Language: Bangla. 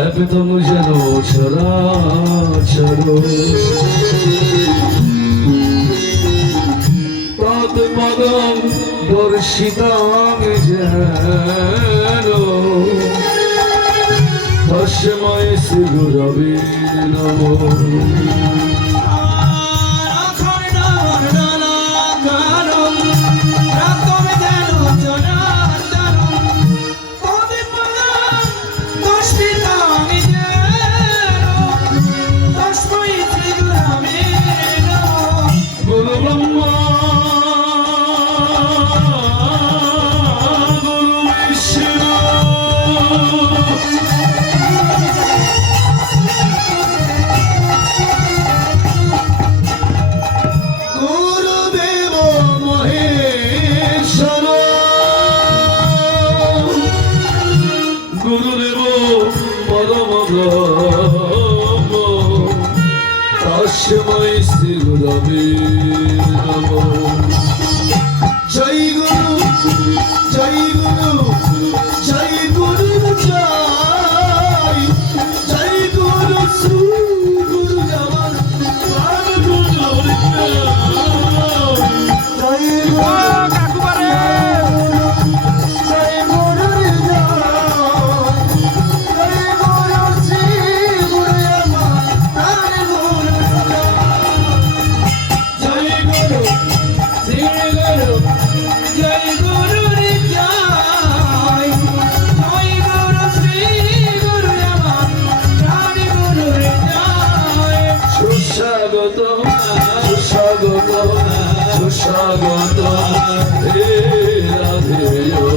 একদম যেন চরাচর তৎ পদম দর্শিতাং যেন তস্মৈ শ্রী গুরবে নমঃ সময় শিল রবি নম জয় গুরু সুস্বাগত। সুস্বাগত সুস্বাগত। রাধে।